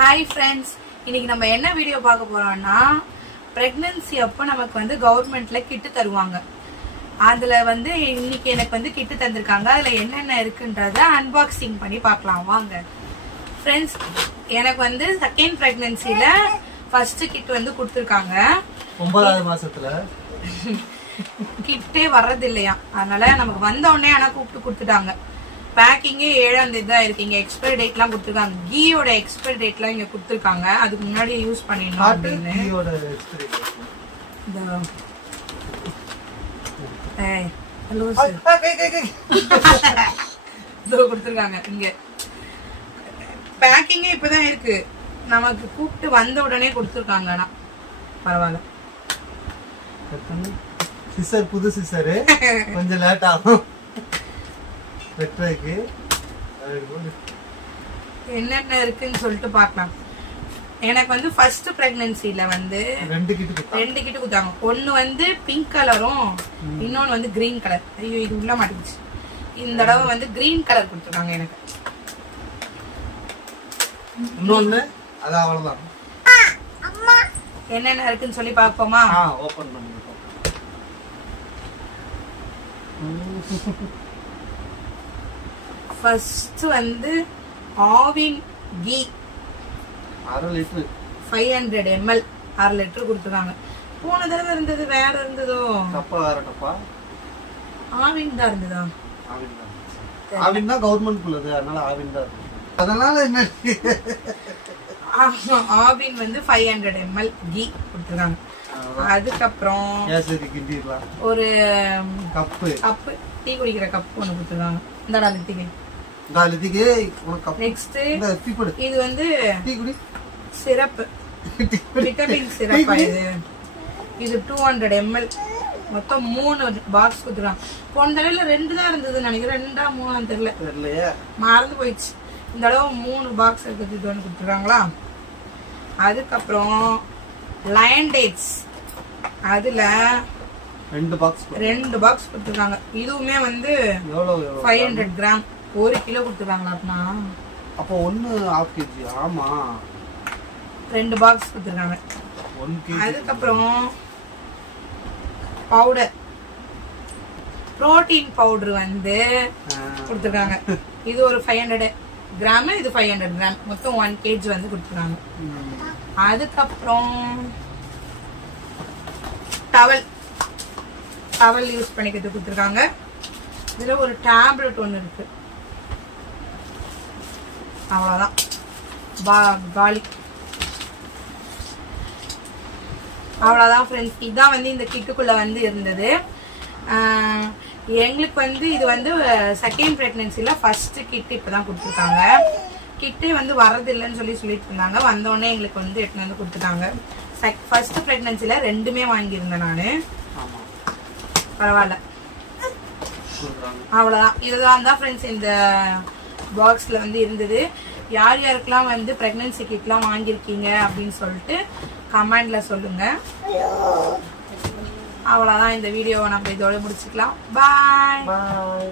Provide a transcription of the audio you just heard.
Hi friends இன்னைக்கு நம்ம என்ன வீடியோ பார்க்க போறோம்னா பிரெக்னன்சி அப்போ நமக்கு வந்து கவர்மெண்ட்ல கிட்டு தருவாங்க. அதுல வந்து இன்னைக்கு எனக்கு வந்து கிட்டு தந்திருக்காங்க. அதுல என்னென்ன இருக்குன்றத அன்பாக்சிங் பண்ணி பார்க்கலாம். வாங்க. ஃப்ரெண்ட்ஸ் எனக்கு வந்து செகண்ட் பிரெக்னன்சில ஃபர்ஸ்ட் கிட் வந்து கொடுத்துருக்காங்க. ஒன்பதாவது மாசத்துல. கிட்டே வர்றது இல்லையா அதனால நமக்கு வந்த உடனே ஆனா கூப்பிட்டு கொடுத்துட்டாங்க. பேக்கிங்கே ஏழாம் தேதி தான் இருக்கு. இங்க எக்ஸ்பைரி டேட்லாம் கொடுத்துருக்காங்க. கீயோட எக்ஸ்பைரி டேட்லாம் இங்க கொடுத்துருக்காங்க. அதுக்கு முன்னாடி யூஸ் பண்ணிடணும் அப்படின்னு. கை. இதோ கொடுத்துருக்காங்க. இங்க. பேக்கிங்கே இப்பதான் இருக்கு. நமக்கு கூப்பிட்டு வந்த உடனே கொடுத்துருக்காங்க ஆனா. பரவாயில்ல? சிசர் புது சிசரு கொஞ்சம் லேட் ஆகும். வெட்டுறதுக்கு அது போடு. என்னென்ன இருக்குன்னு சொல்லிட்டு பார்க்கலாம். எனக்கு வந்து ஃபர்ஸ்ட் பிரெக்னன்சில வந்து ரெண்டு கிட்ட ரெண்டு கிட்ட கொடுத்தாங்க ஒன்னு வந்து பிங்க் கலரும் இன்னொன்னு வந்து கிரீன் கலர் ஐயோ இது உள்ள மாட்டேங்குச்சு இந்த தடவை வந்து கிரீன் கலர் கொடுத்துருக்காங்க எனக்கு. இன்னொன்னு அது அவ்வளவுதான். என்னென்ன இருக்குன்னு சொல்லி பார்ப்போமா? ஆ ஓபன் ஃபர்ஸ்ட் வந்து ஆவின் கீ அரை லிட்டரு. ஃபைவ் ஹண்ட்ரட் எம்எல் அரை லிட்டர் கொடுத்துருக்காங்க போன தடவை இருந்தது வேற இருந்ததோ? டப்பா வேற டப்பா? ஆவின் தான் இருந்ததா? ஆவின் தான். ஆவின் தான் கவர்மெண்ட் உள்ளது அதனால ஆவின் தான் அதனால என்ன? ஆவின் வந்து ஃபைவ் ஹண்ட்ரட் எம்எல் கீ கொடுத்துருக்காங்க அதுக்கப்புறம் ஒரு கப்பு. கப்பு டீ குடிக்கிற கப் ஒன்று கொடுத்துருக்காங்க இந்தடா லித்திகை காலத்துக்கு உனக்கு நெக்ஸ்ட் இந்த டீ கொடு. இது வந்து டீ குடி. சிரப் விட்டமின் சிரப்பா இது. இது டூ ஹண்ட்ரட் எம்எல் மொத்தம் மூணு பாக்ஸ் கொடுத்துருக்காங்க போன தடவைல ரெண்டு தான் இருந்ததுன்னு நினைக்கிறேன். ரெண்டா மூணான்னு தெரியல. தெரியலையே. மறந்து போயிடுச்சு. இந்த தடவை மூணு பாக்ஸ் இருக்குது இது ஒன்று கொடுத்துருக்காங்களா? அதுக்கப்புறம் லயன் டேட்ஸ் அதுல ரெண்டு பாக்ஸ் ரெண்டு பாக்ஸ் கொடுத்துருக்காங்க. இதுவுமே வந்து ஃபைவ் ஹண்ட்ரட் கிராம் ஒரு கிலோ கொடுத்துருக்காங்களா அப்படின்னா அப்போ ஒன்று ஹாஃப் கேஜி ஆமா. ரெண்டு பாக்ஸ் கொடுத்துருக்காங்க. ஒன் கேஜி அதுக்கப்புறம் பவுடர் புரோட்டீன் பவுடர் வந்து கொடுத்துருக்காங்க. இது ஒரு ஃபைவ் ஹண்ட்ரட் கிராம் இது ஃபைவ் ஹண்ட்ரட் கிராம் மொத்தம் ஒன் கேஜி வந்து கொடுத்துருக்காங்க. அதுக்கப்புறம் டவல் டவல் யூஸ் பண்ணிக்கிறது கொடுத்துருக்காங்க. இதுல ஒரு டேப்லெட் ஒன்று இருக்கு. அவ்வளோதான் பா காலி அவ்வளோதான் ஃப்ரெண்ட்ஸ் இதான் வந்து இந்த கிட்டுக்குள்ளே வந்து இருந்தது. எங்களுக்கு வந்து இது வந்து செகண்ட் ப்ரெக்னென்சியில் ஃபஸ்ட்டு கிட்டு இப்போ தான் கொடுத்துருக்காங்க. கிட்டே வந்து வரதில்லைன்னு சொல்லி சொல்லிட்டு இருந்தாங்க. வந்தோடனே எங்களுக்கு வந்து எடுத்துன்னு வந்து கொடுத்துட்டாங்க. செக் ஃபஸ்ட்டு ப்ரெக்னென்சியில் ரெண்டுமே வாங்கியிருந்தேன் நான். பரவாயில்ல. அவ்வளோதான் இதுதான் தான் ஃப்ரெண்ட்ஸ் இந்த பாக்ஸில் வந்து இருந்தது. யார் யாருக்கெல்லாம் வந்து ப்ரெக்னென்சி கிட்லாம் வாங்கியிருக்கீங்க அப்படின்னு சொல்லிட்டு கமெண்டில் சொல்லுங்கள் அவ்வளோதான் இந்த வீடியோவை நம்ம இதோட முடிச்சுக்கலாம். பாய் பாய்